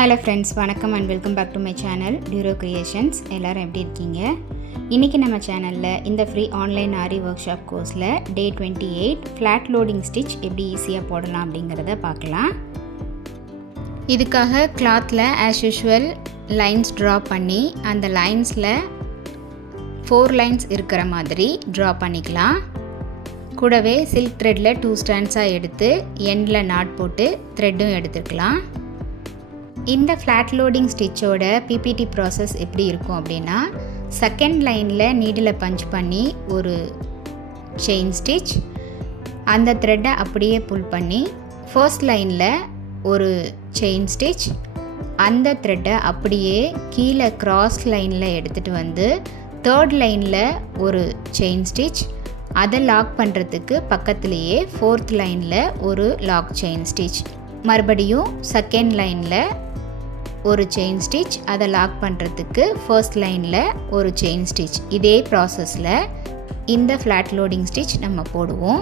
Hello friends, வணக்கம் and welcome back to my channel டியூரோ creations. எல்லோரும் எப்படி இருக்கீங்க? இன்றைக்கி நம்ம சேனலில் இந்த free online aari workshop கோர்ஸில் டே 28 ஃப்ளாட் லோடிங் ஸ்டிச் எப்படி ஈஸியாக போடலாம் அப்படிங்கிறத பார்க்கலாம். இதுக்காக கிளாத்தில் ஆஸ் யூஷுவல் லைன்ஸ் ட்ரா பண்ணி அந்த லைன்ஸில் 4 லைன்ஸ் இருக்கிற மாதிரி ட்ரா பண்ணிக்கலாம். கூடவே சில்க் த்ரெட்டில் 2 ஸ்டாண்ட்ஸாக எடுத்து எண்டில் நாட் போட்டு த்ரெட்டும் எடுத்துக்கலாம். இந்த ஃப்ளாட் லோடிங் ஸ்டிச்சோட பிபிடி ப்ராசஸ் எப்படி இருக்கும் அப்படின்னா, செகண்ட் லைனில் நீடில் பஞ்ச் பண்ணி ஒரு செயின் ஸ்டிச், அந்த த்ரெட்டை அப்படியே புல் பண்ணி ஃபர்ஸ்ட் லைனில் ஒரு செயின் ஸ்டிச், அந்த த்ரெட்டை அப்படியே கீழே கிராஸ் லைனில் எடுத்துகிட்டு வந்து தேர்ட் லைனில் ஒரு செயின் ஸ்டிச், அதை லாக் பண்ணுறதுக்கு பக்கத்துலேயே ஃபோர்த் லைனில் ஒரு லாக் செயின் ஸ்டிச், மறுபடியும் செகண்ட் லைனில் ஒரு செயின் ஸ்டிச், அதை லாக் பண்ணுறதுக்கு ஃபர்ஸ்ட் லைனில் ஒரு செயின் ஸ்டிச். இதே ப்ராசஸில் இந்த ஃப்ளாட் லோடிங் ஸ்டிச் நம்ம போடுவோம்.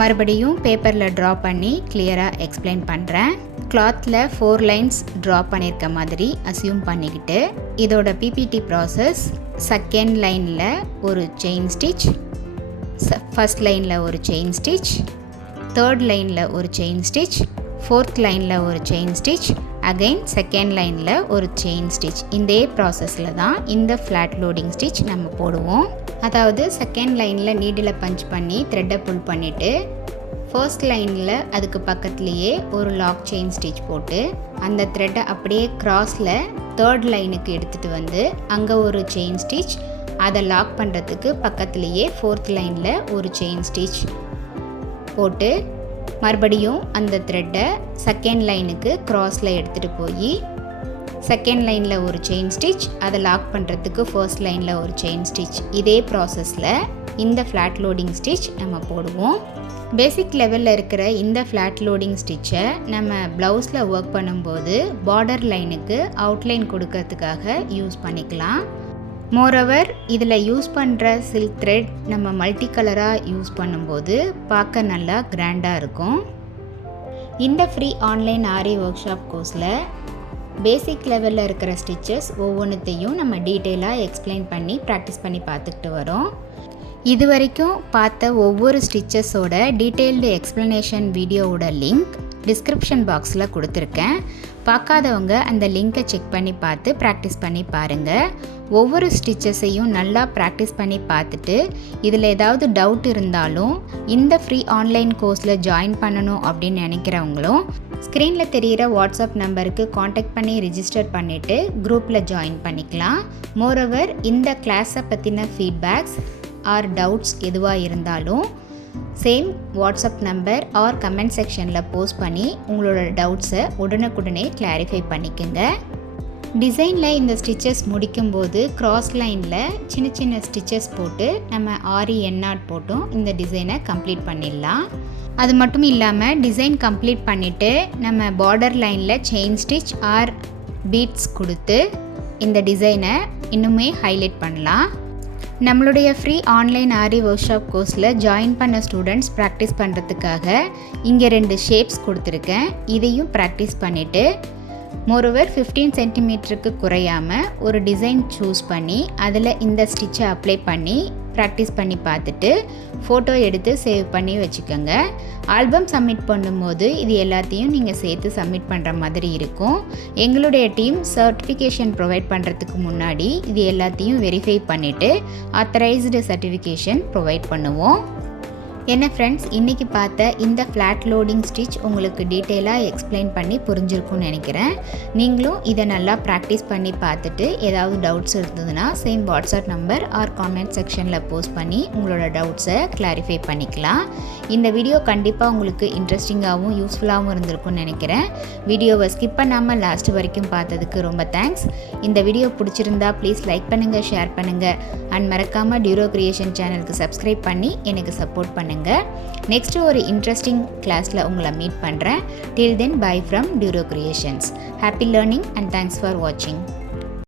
மறுபடியும் பேப்பரில் ட்ரா பண்ணி கிளியராக எக்ஸ்பிளைன் பண்ணுறேன். கிளாத்தில் 4 லைன்ஸ் ட்ரா பண்ணியிருக்க மாதிரி அசியூம் பண்ணிக்கிட்டு இதோட பிபிடி ப்ராசஸ் செகண்ட் லைனில் ஒரு செயின் ஸ்டிச், ஃபர்ஸ்ட் லைனில் ஒரு செயின் ஸ்டிச், தேர்ட் லைனில் ஒரு செயின் ஸ்டிச், ஃபோர்த் லைனில் ஒரு செயின் ஸ்டிச், அகைன் செகண்ட் லைனில் ஒரு செயின் ஸ்டிச். இந்த ப்ராசஸில் தான் இந்த ஃப்ளாட் லோடிங் ஸ்டிச் நம்ம போடுவோம். அதாவது செகண்ட் லைனில் நீடில் பஞ்ச் பண்ணி த்ரெட்டை புல் பண்ணிவிட்டு ஃபர்ஸ்ட் லைனில் அதுக்கு பக்கத்துலேயே ஒரு லாக் செயின் ஸ்டிச் போட்டு அந்த த்ரெட்டை அப்படியே கிராஸில் தேர்ட் லைனுக்கு எடுத்துகிட்டு வந்து அங்கே ஒரு செயின் ஸ்டிச், அதை லாக் பண்ணுறதுக்கு பக்கத்துலேயே ஃபோர்த் லைனில் ஒரு செயின் ஸ்டிச் போட்டு மறுபடியும் அந்த த்ரெட்டை செகண்ட் லைனுக்கு கிராஸில் எடுத்துகிட்டு போய் செகண்ட் லைனில் ஒரு செயின் ஸ்டிச், அதை லாக் பண்ணுறதுக்கு ஃபர்ஸ்ட் லைனில் ஒரு செயின் ஸ்டிச். இதே ப்ராசஸில் இந்த ஃப்ளாட் லோடிங் ஸ்டிச் நம்ம போடுவோம். பேசிக் லெவலில் இருக்கிற இந்த ஃப்ளாட் லோடிங் ஸ்டிச்சை நம்ம ப்ளவுஸில் ஒர்க் பண்ணும்போது பார்டர் லைனுக்கு அவுட்லைன் கொடுக்கறதுக்காக யூஸ் பண்ணிக்கலாம். மோரோவர் இதில் யூஸ் பண்ணுற சில்க் த்ரெட் நம்ம மல்டி கலராக யூஸ் பண்ணும்போது பார்க்க நல்லா கிராண்டாக இருக்கும். இந்த free online aari workshop கோர்ஸில் பேசிக் லெவலில் இருக்கிற ஸ்டிச்சஸ் ஒவ்வொன்றுத்தையும் நம்ம டீட்டெயிலாக எக்ஸ்பிளைன் பண்ணி ப்ராக்டிஸ் பண்ணி பார்த்துக்கிட்டு வரோம். இது வரைக்கும் பார்த்த ஒவ்வொரு ஸ்டிச்சஸோட டீட்டெயில்டு எக்ஸ்ப்ளனேஷன் வீடியோவோட லிங்க் டிஸ்கிரிப்ஷன் பாக்ஸில் கொடுத்துருக்கேன். பார்க்காதவங்க அந்த லிங்க்கை செக் பண்ணி பார்த்து ப்ராக்டிஸ் பண்ணி பாருங்கள். ஒவ்வொரு ஸ்டிச்சஸையும் நல்லா ப்ராக்டிஸ் பண்ணி பார்த்துட்டு இதில் ஏதாவது டவுட் இருந்தாலும் இந்த ஃப்ரீ ஆன்லைன் கோர்ஸில் ஜாயின் பண்ணணும் அப்படின்னு நினைக்கிறவங்களும் ஸ்க்ரீனில் தெரிகிற வாட்ஸ்அப் நம்பருக்கு காண்டாக்ட் பண்ணி ரிஜிஸ்டர் பண்ணிவிட்டு குரூப்பில் ஜாயின் பண்ணிக்கலாம். மோரோவர் இந்த கிளாஸை பற்றின ஃபீட்பேக்ஸ் ஆர் டவுட்ஸ் எதுவாக இருந்தாலும் same WhatsApp number or comment செக்ஷனில் போஸ்ட் பண்ணி உங்களோட டவுட்ஸை உடனுக்குடனே கிளாரிஃபை பண்ணிக்கோங்க. டிசைனில் இந்த ஸ்டிச்சஸ் முடிக்கும்போது கிராஸ் லைனில் சின்ன சின்ன ஸ்டிச்சஸ் போட்டு நம்ம ஆரி எண்ணாட் போட்டும் இந்த டிசைனை கம்ப்ளீட் பண்ணிடலாம். அது மட்டும் இல்லாமல் டிசைன் கம்ப்ளீட் பண்ணிவிட்டு நம்ம பார்டர் லைனில் செயின் ஸ்டிச் ஆர் பீட்ஸ் கொடுத்து இந்த டிசைனை இன்னுமே ஹைலைட் பண்ணலாம். நம்மளுடைய free online aari workshop கோர்ஸில் ஜாயின் பண்ண ஸ்டூடெண்ட்ஸ் ப்ராக்டிஸ் பண்ணுறதுக்காக இங்கே 2 ஷேப்ஸ் கொடுத்துருக்கேன். இதையும் ப்ராக்டிஸ் பண்ணிவிட்டு மோரோவர் 15 சென்டிமீட்டருக்கு குறையாமல் ஒரு டிசைன் சூஸ் பண்ணி அதில் இந்த ஸ்டிச்சை அப்ளை பண்ணி ப்ராக்டிஸ் பண்ணி பார்த்துட்டு ஃபோட்டோ எடுத்து சேவ் பண்ணி வச்சுக்கோங்க. ஆல்பம் சப்மிட் பண்ணும்போது இது எல்லாத்தையும் நீங்கள் சேர்த்து சப்மிட் பண்ணுற மாதிரி இருக்கும். எங்களுடைய டீம் சர்டிஃபிகேஷன் ப்ரொவைட் பண்ணுறதுக்கு முன்னாடி இது எல்லாத்தையும் வெரிஃபை பண்ணிவிட்டு ஆத்தரைஸ்டு சர்டிஃபிகேஷன் ப்ரொவைட் பண்ணுவோம். என்ன ஃப்ரெண்ட்ஸ், இன்றைக்கி பார்த்த இந்த ஃப்ளாட் லோடிங் ஸ்டிச் உங்களுக்கு டீட்டெயிலாக எக்ஸ்பிளைன் பண்ணி புரிஞ்சிருக்கும்னு நினைக்கிறேன். நீங்களும் இதை நல்லா ப்ராக்டிஸ் பண்ணி பார்த்துட்டு ஏதாவது டவுட்ஸ் இருந்ததுன்னா same WhatsApp number or comment செக்ஷனில் போஸ்ட் பண்ணி உங்களோட டவுட்ஸை கிளாரிஃபை பண்ணிக்கலாம். இந்த வீடியோ கண்டிப்பாக உங்களுக்கு இன்ட்ரெஸ்டிங்காகவும் யூஸ்ஃபுல்லாகவும் இருந்திருக்கும்னு நினைக்கிறேன். வீடியோவை ஸ்கிப் பண்ணாமல் லாஸ்ட் வரைக்கும் பார்த்ததுக்கு ரொம்ப தேங்க்ஸ். இந்த வீடியோ பிடிச்சிருந்தா ப்ளீஸ் லைக் பண்ணுங்கள், ஷேர் பண்ணுங்கள் அண்ட் மறக்காமல் டியூரோ கிரியேஷன் சேனலுக்கு சப்ஸ்கிரைப் பண்ணி எனக்கு சப்போர்ட் பண்ணுங்கள். நெக்ஸ்ட் ஒரு இன்ட்ரெஸ்டிங் கிளாஸில் உங்களை மீட் பண்ணுறேன். டில் தென் பை ஃப்ரம் டியூரோ creations. Happy learning and thanks for வாட்சிங்.